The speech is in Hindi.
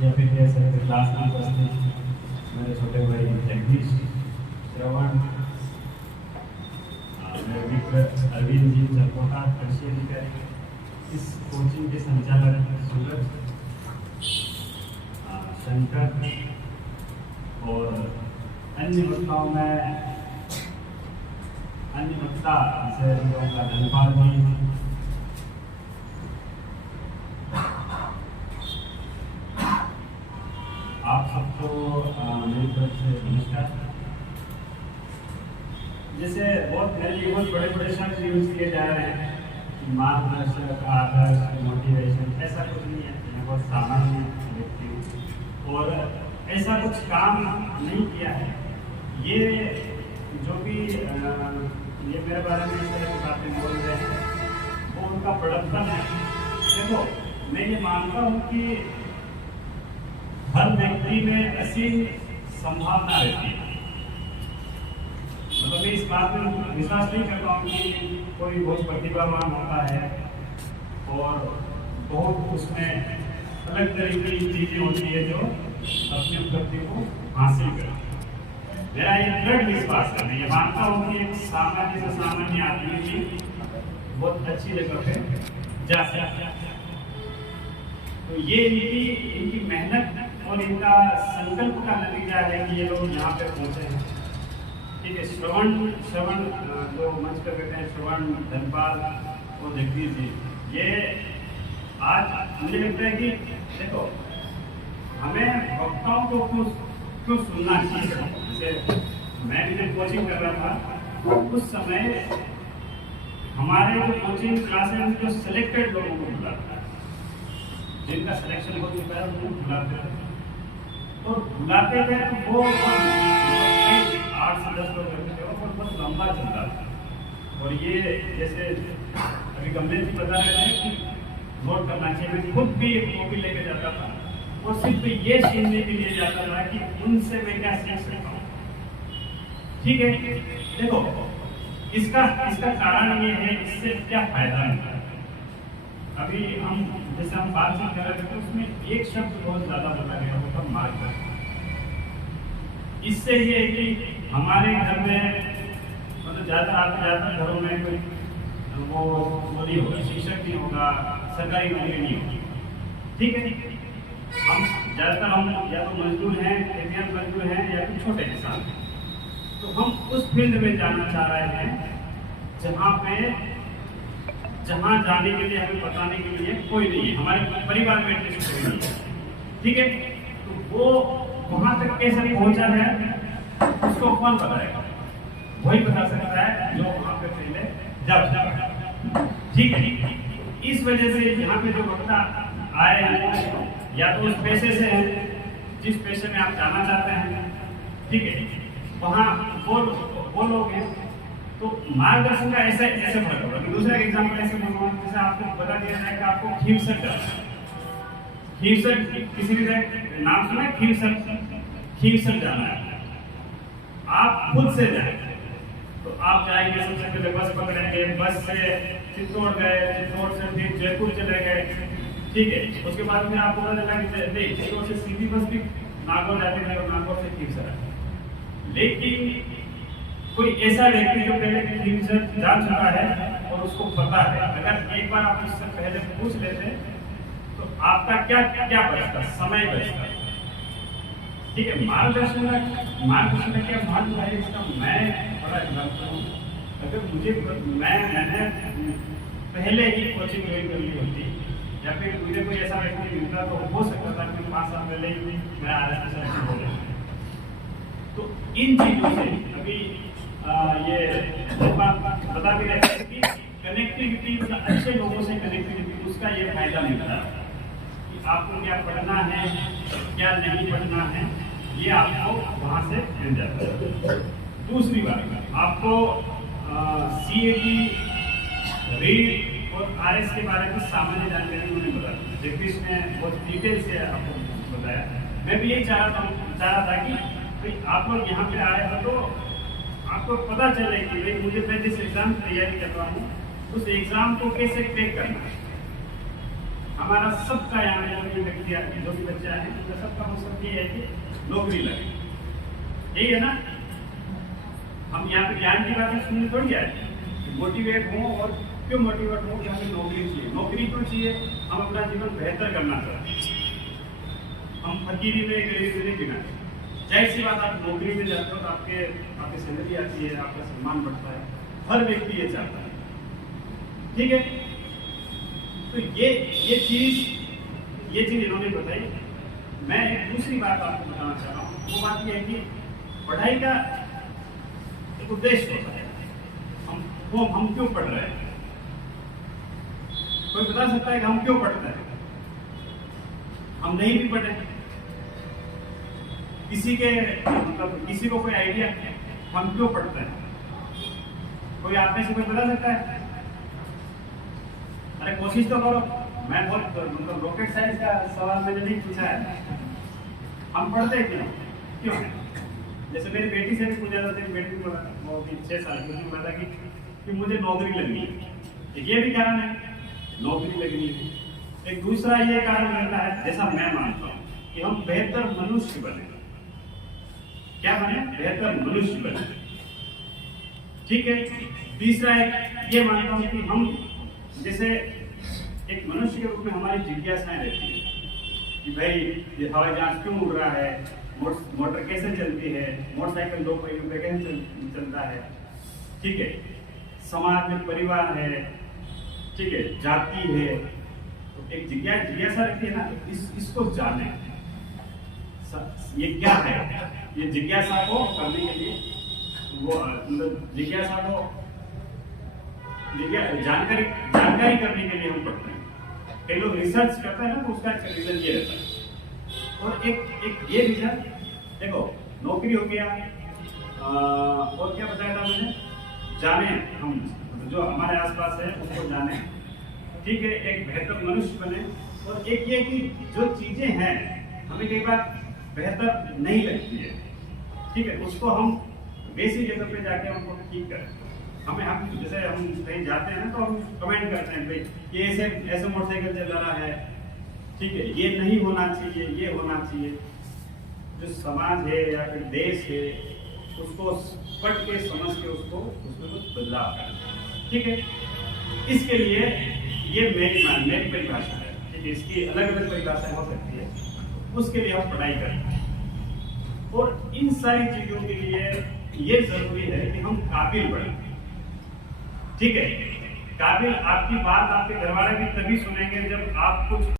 या फिर कह सकते क्लास में उपस्थित मेरे छोटे भाई जगदीश, श्रवण, मेरे मित्र अरविंद जी चरकोटा, कृषि अधिकारी, इस कोचिंग के संचालक सूरज, शंकर और अन्य वक्ताओं में अन्य वक्ता जैसे उनका धनपाल जी, आप सबको मेरी तरफ से नमस्कार। जैसे मेरे लिए बहुत बड़े बड़े शब्द यूज किए जा रहे हैं, मार्गदर्शक, आदर्श, मोटिवेशन, ऐसा कुछ नहीं है। मैं बहुत सामान्य व्यक्ति हूँ और ऐसा कुछ काम नहीं किया है। ये जो भी ये मेरे बारे में बातें बोल रहे हैं वो उनका बड़प्पन है। देखो, मैं ये मानता हूँ कि हर व्यक्ति में असीम संभावना रहती है। मतलब मैं इस बात में विश्वास नहीं करता हूँ कि कोई बहुत प्रतिभावान होता है और बहुत उसमें अलग तरीके की चीजें होती है जो अपनी उपलब्धि को हासिल करे। मेरा ये दृढ़ विश्वास है। मैं ये मानता हूँ कि एक सामान्य से सामान्य आदमी भी बहुत अच्छी जगह पे जा सकता है। तो ये इनकी मेहनत और इनका संकल्प का नतीजा है कि ये लोग यहाँ पे पहुंचे हैं। ठीक है, श्रवण जो मंच पर बैठे हैं, श्रवण, धनपाल और जगदीश जी, ये आज मुझे लगता है कि देखो, हमें वक्ताओं को क्यों सुनना चाहिए। जैसे मैं भी जब कोचिंग कर रहा था उस समय हमारे जो कोचिंग क्लास है जो सिलेक्टेड लोगों को बुलाता है, जिनका सिलेक्शन हो चुका है उनको बुलाते थे। तो बुलाते थे तो वो 8 से 10 लोग रहते थे और बहुत लंबा चलता था। और ये जैसे अभी गंभीर जी बता रहे थे कि नोट करना चाहिए, मैं खुद भी एक कॉपी लेके जाता था और सिर्फ ये सीखने के लिए जाता था कि उनसे मैं क्या सीख सकता हूँ। ठीक है, देखो इसका कारण ये है, इससे क्या फायदा मिलता है। अभी जैसे हम बातचीत कर रहे थे तो उसमें एक शब्द बहुत ज्यादा बोला गया, वो था मार्गदर्शन। इससे ये है कि हमारे घर में मतलब ज्यादा घरों में कोई वो नहीं होगा, शिक्षक नहीं होगा, सरकारी नौकरी नहीं होगी। ठीक है, हम या तो मजदूर हैं, खेतिहर मजदूर हैं या फिर छोटे किसान हैं। तो हम उस फील्ड में जाना चाह रहे हैं जहाँ जाने के लिए हमें बताने के लिए कोई नहीं है, हमारे परिवार में एटलीस्ट कोई नहीं है। ठीक है, तो वो वहां तक कैसे पहुंचा है उसको कौन बताएगा? वही बता सकता है जो वहां पे पहले जा चुका है। ठीक है, इस वजह से यहाँ पे जो वक्ता आए हैं या तो उस पेशे से है जिस पेशे में आप जाना चाहते हैं, ठीक है, वहाँ वो लोग हैं। तो मार्गदर्शन का ऐसे फर्क होगा। दूसरा एग्जाम्पल ऐसे दूंगा, जैसे आपको बता दिया जाए कि आपको खीरसर जाना है। खीरसर किसी भी नाम सुना है? खीरसर जाना है, आप खुद से जाए तो आप जाएंगे, सबसे पहले बस पकड़ेंगे, बस से चित्तौड़ गए, चित्तौड़ से फिर जयपुर चले गए। ठीक है, उसके बाद में आपको पता चला कि चित्तौड़ से सीधी बस भी नागौर जाती है और नागौर से खीरसर है। लेकिन कोई ऐसा व्यक्ति जो पहले खीरसर जा चुका है और उसको पता है, अगर एक बार आप उससे पहले पूछ लेते तो आपका क्या बचता? समय बचता। ठीक है, मार्गदर्शन का क्या महत्व है इसका मैं बड़ा एग्जाम्पल हूँ। अगर मैंने पहले ही कोचिंग ज्वाइन कर ली होती या फिर मुझे कोई ऐसा व्यक्ति मिलता तो हो सकता था कि 5 साल पहले ही मैं आदर्श सेलेक्शन हो गया। तो इन चीजों से अभी ये बता भी रहे हैं कि कनेक्टिविटी, अच्छे लोगों से कनेक्टिविटी, उसका ये फायदा मिलता है कि आपको क्या पढ़ना है क्या नहीं पढ़ना है, ये आपको वहां से मिल जाता है। दूसरी बात, आपको CAT, रीड और RS के बारे में सामान्य जानकारी उन्होंने बताया। जगदीश ने बहुत डिटेल से आपको बताया। मैं भी यही चाह रहा था कि भाई आप लोग यहाँ पे आए हो तो आपको पता चले कि मुझे मैं जिस एग्जाम की तैयारी कर रहा हूँ उस एग्जाम को कैसे क्रैक करना है। हमारा सबका यहाँ जो भी व्यक्ति है, जो भी बच्चा है, तो सबका मकसद ये है कि नौकरी लगे, यही है ना। हम यहाँ पे ज्ञान की बातें सुनने थोड़ी आए, मोटिवेट हो। और क्यों मोटिवेट हो कि हमें नौकरी चाहिए। नौकरी क्यों चाहिए? हम अपना जीवन बेहतर करना चाहते हैं, हम फकीरी में गरीबी नहीं जीना। जाहिर सी बात, आप नौकरी में जाते हो तो आपकी सैलरी आती है, आपका सम्मान बढ़ता है, हर व्यक्ति ये चाहता है, ठीक है। तो ये चीज इन्होंने बताई। मैं एक दूसरी बात आपको बताना चाह रहा हूँ, वो बात ये है कि पढ़ाई का एक उद्देश्य होता है। हम क्यों पढ़ रहे हैं? कोई बता सकता है कि हम क्यों पढ़ते हैं? हम नहीं भी पढ़े, किसी को कोई आइडिया हम क्यों पढ़ते हैं? कोई आप में से कोई बता सकता है? अरे कोशिश तो करो। मैं बहुत रॉकेट साइंस का सवाल मैंने नहीं पूछा है। हम पढ़ते क्यों है? जैसे मेरी बेटी से भी पूछा था, मेरी बेटी को वो 6 साल की, उसने बोला कि मुझे नौकरी लगनी है। ये भी कारण है, नौकरी लगनी है। एक दूसरा ये कारण रहता है, जैसा मैं मानता हूँ, कि हम बेहतर मनुष्य बने। क्या बने? बेहतर मनुष्य बने, ठीक है। तीसरा ये मानता हूँ कि हम जैसे एक मनुष्य के रूप में हमारी जिज्ञासाएं रहती है कि भाई ये हवाई जहाज क्यों उड़ रहा है, मोटर कैसे चलती है, मोटरसाइकिल 2 पहियों पे कैसे चलता है, ठीक है। समाज में परिवार है, ठीक है, जाति है, तो एक जिज्ञासा रहती है ना, इसको जाने ये क्या है। ये जिज्ञासा को करने के लिए, वो मतलब जिज्ञासा को जानकारी करने के लिए हम पढ़ते हैं। कई लोग रिसर्च करते हैं ना, तो उसका एक रीजन ये रहता है। और एक ये रीजन देखो, नौकरी हो गया, और क्या बताया था मैंने, जाने हम जो हमारे आसपास है उसको जाने, ठीक है, एक बेहतर मनुष्य बने। और एक ये कि जो चीजें हैं हमें कई बार बेहतर नहीं लगती है, ठीक है, उसको हम बेसिक जगह पे जाके उनको ठीक करें। हम जैसे हम कहीं जाते हैं तो हम कमेंट करते हैं भाई ये ऐसे मोटरसाइकिल चला रहा है, ठीक है, ये नहीं होना चाहिए, ये होना चाहिए। जो समाज है या फिर देश है, उसको पढ़ के समझ के उसमें कुछ बदलाव करें, ठीक है। इसके लिए ये मेरी परिभाषा है, ठीक है। इसकी अलग अलग परिभाषाएं हो सकती है, उसके लिए हम पढ़ाई करें। और इन सारी चीजों के लिए ये जरूरी है कि हम काबिल बने, ठीक है। काबिल, आपकी बात आपके घर वाले भी तभी सुनेंगे जब आप कुछ